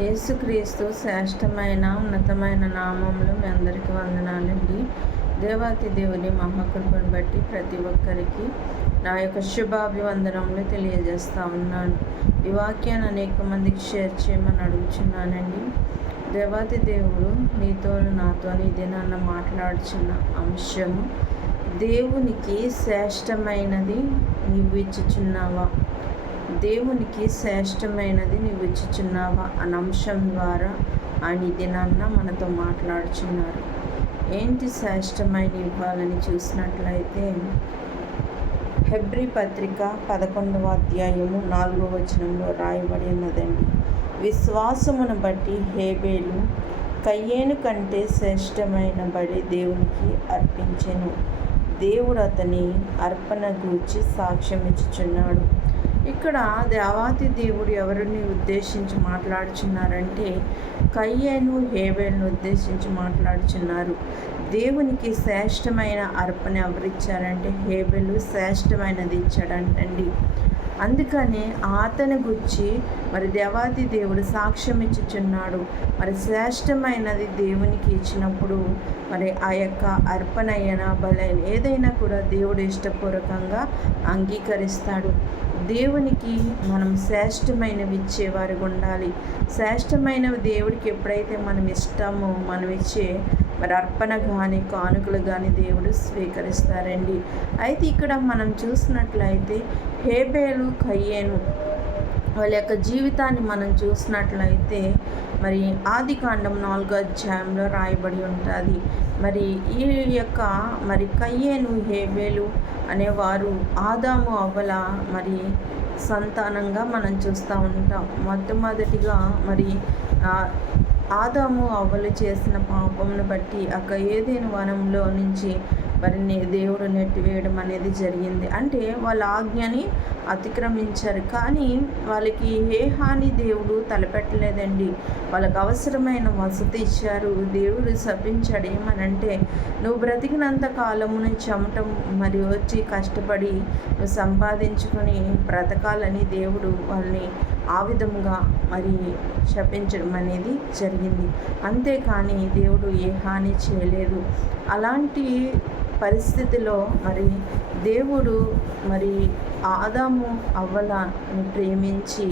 యేసుక్రీస్తు శ్రేష్టమైన ఉన్నతమైన నామంలో మీ అందరికీ వందనాలండి. దేవాతి దేవుని మహాకృపను బట్టి ప్రతి ఒక్కరికి నా యొక్క శుభాభివందనములు తెలియజేస్తూ ఉన్నాను. ఈ వాక్యాన్ని అనేక మందికి షేర్ చేయమని అడుగుచున్నానండి. దేవాతి దేవుడు నీతో నాతో ఇదే నన్ను మాట్లాడుచున్న అంశము, దేవునికి శ్రేష్టమైనది నీవు ఇచ్చుచున్నావా, దేవునికి శ్రేష్టమైనది నీవు ఇచ్చుచున్నావా అన్న అంశం ద్వారా ఆయన ఇది నాన్న మనతో మాట్లాడుచున్నారు. ఏంటి శ్రేష్టమైన ఇవ్వాలని చూసినట్లయితే హెబ్రీ పత్రిక 11వ అధ్యాయము 4వ వచనంలో రాయబడి ఉన్నదండి. విశ్వాసమును బట్టి హేబేలు కయ్యేను కంటే శ్రేష్టమైన బలి దేవునికి అర్పించెను. దేవుడు అతని అర్పణ గూర్చి సాక్ష్యం ఇచ్చుచున్నాడు. ఇక్కడ దేవాతి దేవుడు ఎవరిని ఉద్దేశించి మాట్లాడుచున్నారంటే కయ్యేను హేబేలును ఉద్దేశించి మాట్లాడుచున్నారు. దేవునికి శ్రేష్టమైన అర్పణ ఎవరిచ్చారంటే హేబేలు శ్రేష్టమైనది ఇచ్చాడంటండి. అందుకనే అతని గురించి మరి దేవాది దేవుడు సాక్ష్యం ఇచ్చుచున్నాడు. మరి శ్రేష్టమైనది దేవునికి ఇచ్చినప్పుడు మరి ఆ యొక్క అర్పణ అయినా బలైన ఏదైనా కూడా దేవుడు ఇష్టపూర్వకంగా అంగీకరిస్తాడు. దేవునికి మనం శ్రేష్టమైనవి ఇచ్చేవారికి ఉండాలి. శ్రేష్టమైనవి దేవుడికి ఎప్పుడైతే మనం ఇష్టమో మనం ఇచ్చే మరి అర్పణ కానీ కానుకలు కానీ దేవుడు స్వీకరిస్తారండి. అయితే ఇక్కడ మనం చూసినట్లయితే హేబేలు కయ్యేను వాళ్ళ యొక్క జీవితాన్ని మనం చూసినట్లయితే మరి ఆదికాండం 4వ అధ్యాయంలో రాయబడి ఉంటుంది. మరి ఈ యొక్క మరి కయ్యేను హేబేలు అనేవారు ఆదాము అవ్వల మరి సంతానంగా మనం చూస్తూ ఉంటాం. మొట్టమొదటిగా మరి ఆదాము అవ్వలు చేసిన పాపమును బట్టి ఏదైనా వనంలో నుంచి మరి దేవుడు నెట్టివేయడం అనేది జరిగింది. అంటే వాళ్ళ ఆజ్ఞని అతిక్రమించారు, కానీ వాళ్ళకి ఏ హాని దేవుడు తలపెట్టలేదండి. వాళ్ళకు అవసరమైన వసతి ఇచ్చారు. దేవుడు శపించాడు ఏమనంటే, నువ్వు బ్రతికినంత కాలమును చెమటం మరి వచ్చి కష్టపడి నువ్వు సంపాదించుకొని బ్రతకాలని దేవుడు వాళ్ళని ఆ విధంగా మరి శపించడం అనేది జరిగింది. అంతేకాని దేవుడు ఏ హాని చేయలేదు. అలాంటి పరిస్థితిలో మరి దేవుడు మరి ఆదాము అవ్వలని ప్రేమించి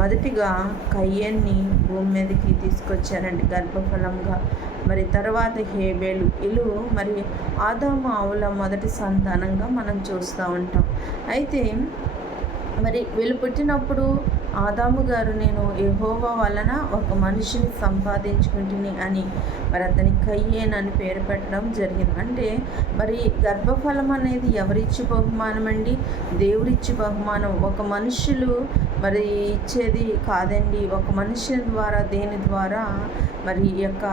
మొదటిగా కయ్యన్ని భూమి మీదకి తీసుకొచ్చారండి గర్భఫలంగా. మరి తర్వాత హేబేలు ఇలు మరి ఆదాము అవ్వల మొదటి సంతానంగా మనం చూస్తూ ఉంటాం. అయితే మరి వీళ్ళు పుట్టినప్పుడు ఆదాము గారు నేను యెహోవా వలన ఒక మనిషిని సంపాదించుకుంటుని అని మరి అతనికి కయ్యేన్ అని పేరు పెట్టడం జరిగింది. అంటే మరి గర్భఫలం అనేది ఎవరిచ్చి బహుమానం అండి? దేవుడిచ్చి బహుమానం. ఒక మనుషులు మరి ఇచ్చేది కాదండి. ఒక మనిషి ద్వారా దేని ద్వారా మరి యొక్క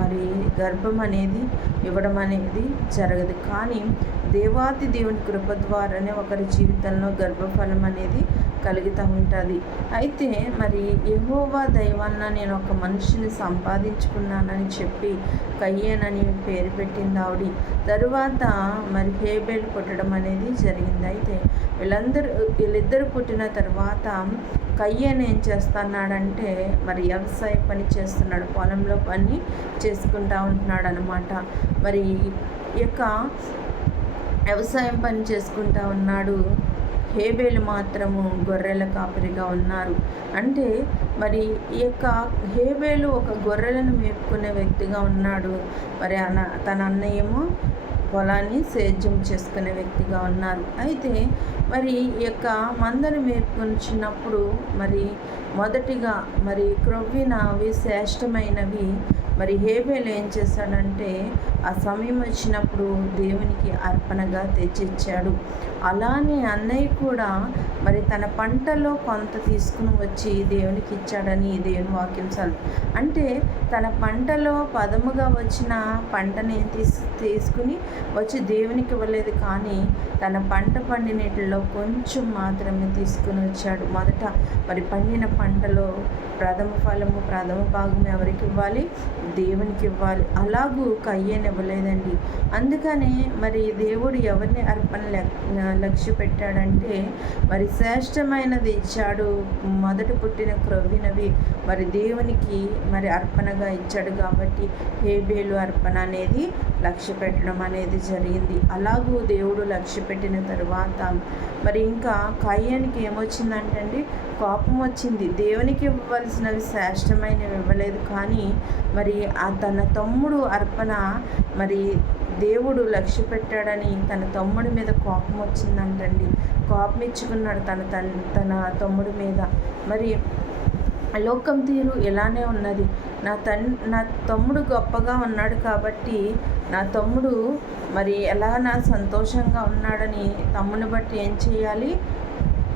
మరి గర్భం అనేది ఇవ్వడం అనేది జరగదు. కానీ దేవాతి దేవుని కృప ద్వారానే ఒకరి జీవితంలో గర్భఫలం అనేది కలుగుతూ ఉంటుంది. అయితే మరి యెహోవా దయవల్ల నేను ఒక మనిషిని సంపాదించుకున్నానని చెప్పి కయ్యేనని పేరు పెట్టింది ఆవిడ. తరువాత మరి హేబేలు పుట్టడం అనేది జరిగింది. అయితే వీళ్ళిద్దరు పుట్టిన తర్వాత కయ్యేను ఏం చేస్తున్నాడంటే మరి వ్యవసాయ పని చేస్తున్నాడు, పొలంలో పని చేసుకుంటూ ఉంటున్నాడు అనమాట. మరి యొక్క వ్యవసాయం పని చేసుకుంటూ ఉన్నాడు. హేబేలు మాత్రము గొర్రెల కాపరిగా ఉన్నారు. అంటే మరి ఈ యొక్క హేబేలు ఒక గొర్రెలను మేపుకునే వ్యక్తిగా ఉన్నాడు. మరి తన అన్నయ్యేమో పొలాన్ని సేద్యం చేసుకునే వ్యక్తిగా ఉన్నారు. అయితే మరి ఈ యొక్క మందను మేపుకొచ్చినప్పుడు మరి మొదటిగా మరి క్రొవ్వినవి శ్రేష్టమైనవి మరి హేబేలు ఏం చేశాడంటే ఆ సమయం వచ్చినప్పుడు దేవునికి అర్పణగా తెచ్చిచ్చాడు. అలానే అన్నయ్య కూడా మరి తన పంటలో కొంత తీసుకుని వచ్చి దేవునికి ఇచ్చాడని దేవుని వాక్యం అంటే తన పంటలో పదముగా వచ్చిన పంటని తీసుకుని వచ్చి దేవునికి ఇవ్వలేదు, కానీ తన పంట పండినట్లో కొంచెం మాత్రమే తీసుకుని వచ్చాడు. మొదట మరి పండిన పంటలో ప్రథమ భాగం ఎవరికి ఇవ్వాలి? దేవునికి ఇవ్వాలి. అలాగూ కయ్యేను ఇవ్వలేదండి. అందుకనే మరి దేవుడు ఎవరిని అర్పణ లక్ష్య పెట్టాడంటే మరి శ్రేష్టమైనది ఇచ్చాడు. మొదట పుట్టిన క్రొవ్వినవి మరి దేవునికి మరి అర్పణగా ఇచ్చాడు కాబట్టి హేబేలు అర్పణ అనేది లక్ష్య పెట్టడం అనేది జరిగింది. అలాగూ దేవుడు లక్ష్య పెట్టిన తర్వాత మరి ఇంకా కయ్యానికి ఏమొచ్చిందంటే అండి, కోపం వచ్చింది. దేవునికి ఇవ్వవలసినవి శ్రేష్టమైనవి ఇవ్వలేదు, కానీ మరి తన తమ్ముడు అర్పణ మరి దేవుడు లక్ష్య పెట్టాడని తన తమ్ముడి మీద కోపం వచ్చిందంటండి. కోపం ఇచ్చుకున్నాడు తన తమ్ముడి మీద. మరి లోకం తీరు ఇలానే ఉన్నది. నా తమ్ముడు గొప్పగా ఉన్నాడు కాబట్టి నా తమ్ముడు మరి ఎలాగైనా సంతోషంగా ఉన్నాడని తమ్ముని బట్టి ఏం చేయాలి?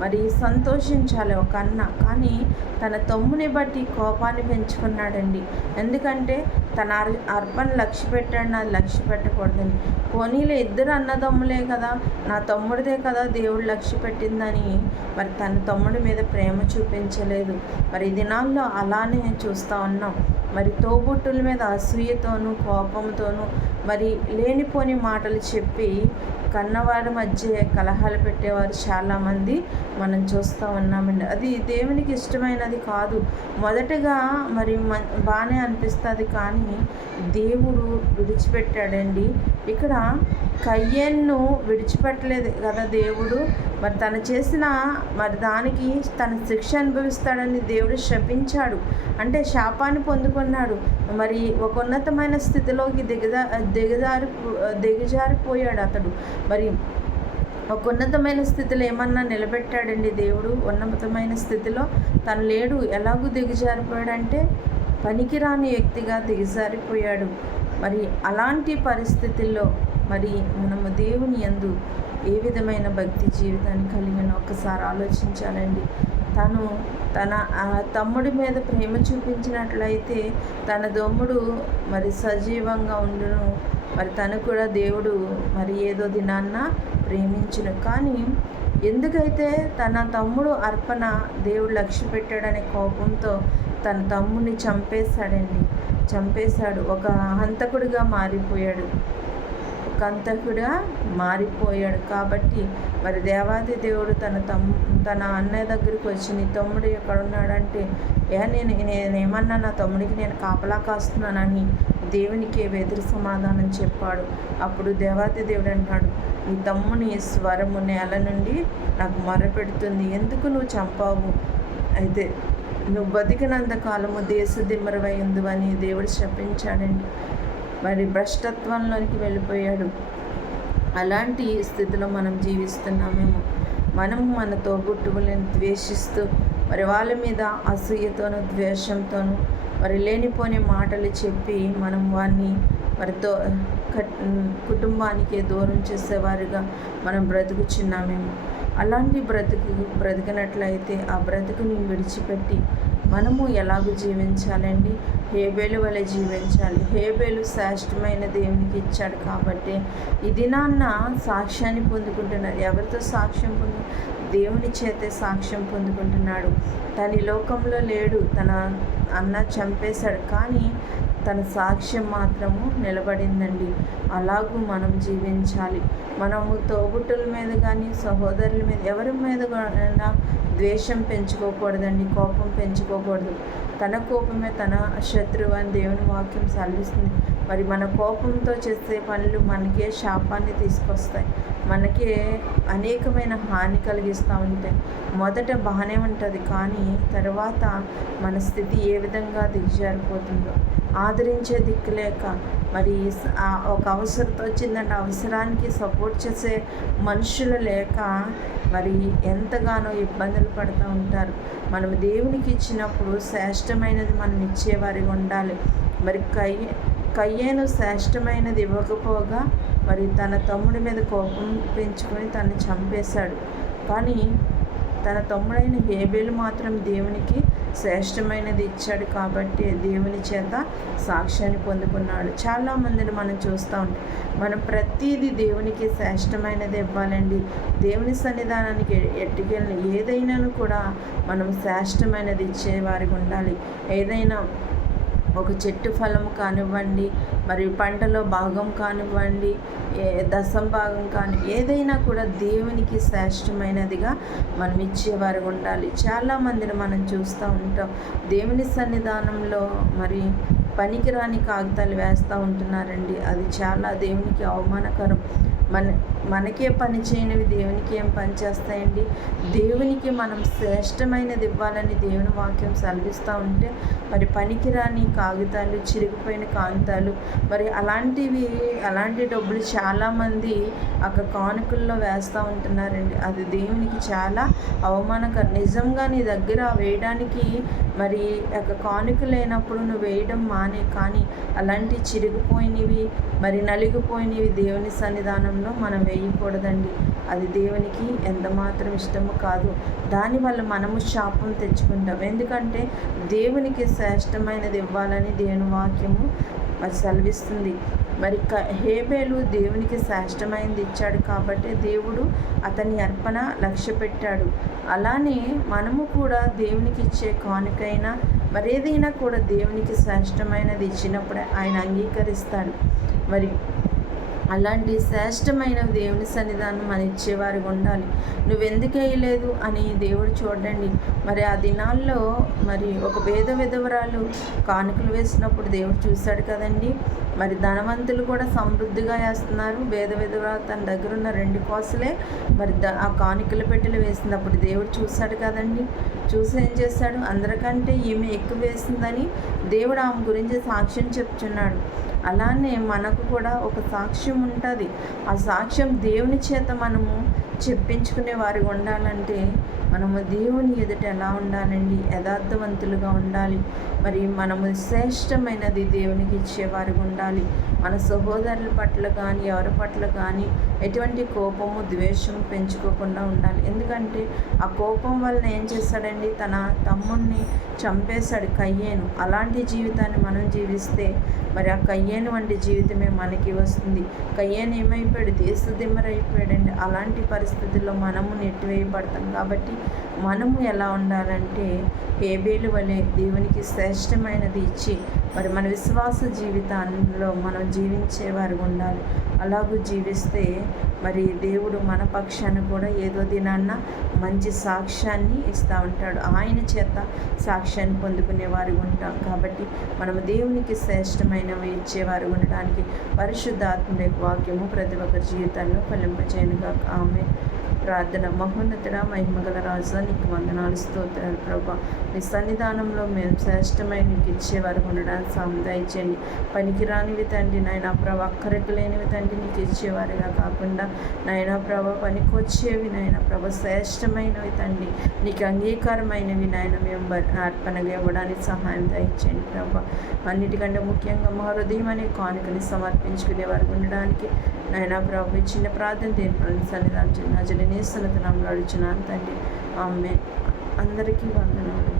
మరి సంతోషించాలి ఒక అన్న. కానీ తన తమ్ముని బట్టి కోపాన్ని పెంచుకున్నాడండి. ఎందుకంటే తన అర్పణ లక్ష్య పెట్టాడు, నాది లక్ష్య పెట్టకూడదని. పోనీలే ఇద్దరు అన్నదమ్ములే కదా, నా తమ్ముడిదే కదా దేవుడు లక్ష్య పెట్టిందని మరి తన తమ్ముడి మీద ప్రేమ చూపించలేదు. మరి ఈ దినాల్లో అలానే చూస్తూ ఉన్నాం. మరి తోబుట్టుల మీద అసూయతోనూ కోపంతోనూ మరి లేనిపోని మాటలు చెప్పి కన్నవారి మధ్య కలహాలు పెట్టేవారు చాలామంది మనం చూస్తూ ఉన్నామండి. అది దేవునికి ఇష్టమైనది కాదు. మొదటగా మరి బాగానే అనిపిస్తుంది, కానీ దేవుడు విడిచిపెట్టాడండి. ఇక్కడ కయ్యేన్ను విడిచిపెట్టలేదు కదా దేవుడు. మరి తను చేసిన మరి దానికి తన శిక్ష అనుభవిస్తాడని దేవుడు శపించాడు. అంటే శాపాన్ని పొందుకున్నాడు. మరి ఒక ఉన్నతమైన స్థితిలోకి దిగజారిపోయాడు అతడు. మరి ఒక ఉన్నతమైన స్థితిలో ఏమన్నా నిలబెట్టాడండి దేవుడు? ఉన్నతమైన స్థితిలో తను లేడు. ఎలాగూ దిగజారిపోయాడంటే పనికిరాని వ్యక్తిగా దిగజారిపోయాడు. మరి అలాంటి పరిస్థితుల్లో మరి మనము దేవుని యందు ఏ విధమైన భక్తి జీవితాన్ని కలిగిన ఒక్కసారి ఆలోచించాలండి. తన తమ్ముడి మీద ప్రేమ చూపించినట్లయితే తన తమ్ముడు మరి సజీవంగా ఉండును. మరి తను కూడా దేవుడు మరి ఏదో దినాన్న ప్రేమించును. కానీ ఎందుకైతే తన తమ్ముడు అర్పణ దేవుడు లక్ష్య పెట్టాడనే కోపంతో తన తమ్ముడిని చంపేశాడు. ఒక హంతకుడిగా మారిపోయాడు. కాబట్టి మరి దేవాది దేవుడు తన అన్నయ్య దగ్గరికి వచ్చి, నీ తమ్ముడు ఎక్కడున్నాడంటే, నేనేమన్నా నా తమ్ముడికి నేను కాపలా కాస్తున్నానని దేవునికి ఎదురు సమాధానం చెప్పాడు. అప్పుడు దేవాది దేవుడు అన్నాడు, నీ తమ్ముని స్వరము నేల నుండి నాకు మొరపెడుతుంది, ఎందుకు నువ్వు చంపావు? అయితే నువ్వు బతికినంత కాలము దేశదిమ్మరవై ఉందు అని దేవుడు శపించాడండి. మరి భ్రష్టత్వంలోనికి వెళ్ళిపోయాడు. అలాంటి స్థితిలో మనం జీవిస్తున్నామేమో. మనం మన తోబుట్టువులను ద్వేషిస్తూ మరి వాళ్ళ మీద అసూయతోనూ ద్వేషంతోనూ మరి లేనిపోని మాటలు చెప్పి మనం వారిని మరి కుటుంబానికి దూరం చేసేవారుగా మనం బ్రతుకుచున్నామేమో. అలాంటి బ్రతికినట్లయితే ఆ బ్రతుకుని విడిచిపెట్టి మనము ఎలాగూ జీవించాలండి? హేబేలు వలె జీవించాలి. హేబేలు శ్రేష్టమైన దేవునికి ఇచ్చాడు కాబట్టి ఈ దినాన్న సాక్ష్యాన్ని పొందుకుంటున్నారు. ఎవరితో సాక్ష్యం దేవుని చేతే సాక్ష్యం పొందుకుంటున్నాడు. తన లోకంలో లేడు, తన అన్న చంపేశాడు, కానీ తన సాక్ష్యం మాత్రము నిలబడిందండి. అలాగూ మనం జీవించాలి. మనము తోబుట్టుల మీద కానీ సహోదరుల మీద ఎవరి మీద ద్వేషం పెంచుకోకూడదండి, కోపం పెంచుకోకూడదు. తన కోపమే తన శత్రువు అని దేవుని వాక్యం సెలవిస్తుంది. మరి మన కోపంతో చేసే పనులు మనకే శాపాన్ని తీసుకొస్తాయి, మనకే అనేకమైన హాని కలిగిస్తూ ఉంటాయి. మొదట బాగానే ఉంటుంది, కానీ తర్వాత మన స్థితి ఏ విధంగా దిగజారిపోతుందో. ఆదరించే దిక్కు లేక మరి ఒక అవసరత వచ్చిందంటే అవసరానికి సపోర్ట్ చేసే మనుషులు లేక మరి ఎంతగానో ఇబ్బందులు పడుతూ ఉంటారు. మనం దేవునికి ఇచ్చినప్పుడు శ్రేష్టమైనది మనం ఇచ్చేవారిగా ఉండాలి. మరి కయ్యేను శ్రేష్టమైనది ఇవ్వకపోగా మరి తన తమ్ముడి మీద కోపం పెంచుకొని తను చంపేశాడు. కానీ తన తమ్ముడైన హేబేలు మాత్రం దేవునికి శ్రేష్టమైనది ఇచ్చాడు కాబట్టి దేవుని చేత సాక్ష్యాన్ని పొందుకున్నాడు. చాలామందిని మనం చూస్తూ ఉంటాం. మనం ప్రతిదీ దేవునికి శ్రేష్టమైనది ఇవ్వాలండి. దేవుని సన్నిధానానికి ఎట్టుకెళ్ళిన ఏదైనాను కూడా మనం శ్రేష్టమైనది ఇచ్చేవారికి ఉండాలి. ఏదైనా ఒక చెట్టు ఫలం కానివ్వండి, మరియు పంటలో భాగం కానివ్వండి, దశం భాగం కానీ ఏదైనా కూడా దేవునికి శ్రేష్టమైనదిగా మనం ఇచ్చేవారు ఉండాలి. చాలామందిని మనం చూస్తూ ఉంటాం. దేవుని సన్నిధానంలో మరి పనికిరాని కాగితాలు వేస్తూ ఉంటున్నారండి. అది చాలా దేవునికి అవమానకరం. మనకే పని చేయనివి దేవునికి ఏం పని చేస్తాయండి? దేవునికి మనం శ్రేష్టమైనది ఇవ్వాలని దేవుని వాక్యం సెలవిస్తూ ఉంటే మరి పనికిరాని కాగితాలు, చిరిగిపోయిన కాగితాలు, మరి అలాంటి డబ్బులు చాలామంది అక్కడ కానుకల్లో వేస్తూ ఉంటున్నారండి. అది దేవునికి చాలా అవమానకరం. నిజంగా నీ దగ్గర వేయడానికి మరి కానుక లేనప్పుడు నువ్వు వేయడం మానే, కానీ అలాంటి చిరిగిపోయినవి మరి నలిగిపోయినవి దేవుని సన్నిధానంలో మనం వేయకూడదండి. అది దేవునికి ఎంత మాత్రం ఇష్టము కాదు. దానివల్ల మనము శాపం తెచ్చుకుంటాం. ఎందుకంటే దేవునికి శ్రేష్టమైనది ఇవ్వాలని దేవుని వాక్యము మరి సెలవిస్తుంది. మరి హేబేలు దేవునికి శ్రేష్టమైనది ఇచ్చాడు కాబట్టి దేవుడు అతని అర్పణ లక్ష్య పెట్టాడు. అలానే మనము కూడా దేవునికి ఇచ్చే కానుకైనా మరేదైనా కూడా దేవునికి శ్రేష్టమైనది ఇచ్చినప్పుడే ఆయన అంగీకరిస్తాడు. మరి అలాంటి శ్రేష్టమైన దేవుని సన్నిధానం మనం ఇచ్చేవారికి ఉండాలి. నువ్వెందుకు వేయలేదు అని దేవుడు చూడండి. మరి ఆ దినాల్లో మరి ఒక పేద విధవరాలు కానుకలు వేసినప్పుడు దేవుడు చూశాడు కదండి. మరి ధనవంతులు కూడా సమృద్ధిగా వేస్తున్నారు. పేద విధవరాలు తన దగ్గర ఉన్న 2 కాసులే మరి ఆ కానుకల పెట్టెలు వేసినప్పుడు దేవుడు చూశాడు కదండి. చూసి ఏం చేశాడు? అందరికంటే ఈమె ఎక్కువ వేసిందని దేవుడు ఆమె గురించి సాక్ష్యం చెప్తున్నాడు. అలానే మనకు కూడా ఒక సాక్ష్యం ఉంటుంది. ఆ సాక్ష్యం దేవుని చేత మనము చెప్పించుకునే వారికి ఉండాలంటే మనము దేవుని ఎదుట ఎలా ఉండాలండి? యథార్థవంతులుగా ఉండాలి. మరి మనము శ్రేష్టమైనది దేవునికి ఇచ్చేవారికి ఉండాలి. మన సహోదరుల పట్ల కానీ ఎవరి పట్ల కానీ ఎటువంటి కోపము ద్వేషము పెంచుకోకుండా ఉండాలి. ఎందుకంటే ఆ కోపం వలన ఏం చేశాడండి? తన తమ్ముడిని చంపేశాడు, కయ్యేను. అలాంటి జీవితాన్ని మనం జీవిస్తే మరి ఆ కయ్యేను వంటి జీవితమే మనకి వస్తుంది. కయ్యేను ఏమైపోయాడు? దేశదిమ్మరైపోయాడండి. అలాంటి పరిస్థితుల్లో మనము నెట్టివేయబడతాం. కాబట్టి మనము ఎలా ఉండాలంటే హేబేలు వలె దేవునికి శ్రేష్టమైనది ఇచ్చి మరి మన విశ్వాస జీవితంలో మనం జీవించేవారు ఉండాలి. అలాగూ జీవిస్తే మరి దేవుడు మన పక్షాన్ని కూడా ఏదో దినాన్న మంచి సాక్ష్యాన్ని ఇస్తూ ఉంటాడు. ఆయన చేత సాక్ష్యాన్ని పొందుకునేవారు ఉంటాం. కాబట్టి మనము దేవునికి శ్రేష్టమైనవి ఇచ్చేవారు ఉండడానికి పరిశుద్ధాత్మ వాక్యము ప్రతి ఒక్కరి జీవితాల్లో ఫలింపచేయనుగా. ఆమె ప్రార్థన. మహోన్నతుడ, మహిమగల రాజా, నీకు వందనాలు, స్తోత్రాలు ప్రభా. నీ సన్నిధానంలో మేము శ్రేష్టమైన నీకు ఇచ్చేవారు ఉండడానికి సముదాయించండి. పనికిరానివి తండ్రి నాయన ప్రభా, అక్కరకు లేనివి తండ్రి నీకు ఇచ్చేవారుగా కాకుండా నాయన ప్రభా పనికొచ్చేవి నాయన ప్రభా, శ్రేష్టమైనవి తండ్రి నీకు అంగీకారమైనవి నాయన మేము అర్పణగా ఇవ్వడానికి సహాయం దయచేయండి ప్రభా. అన్నిటికంటే ముఖ్యంగా మా హృదయం అనే కానుకని సమర్పించుకునే వారు ఉండడానికి నాయన ప్రభు చిన్న ప్రార్థన దేవుని సన్నిధానం నజరేయునేసు నామములో అడుగుచున్నాను తండ్రి. ఆమేన్. అందరికీ వందనాలు.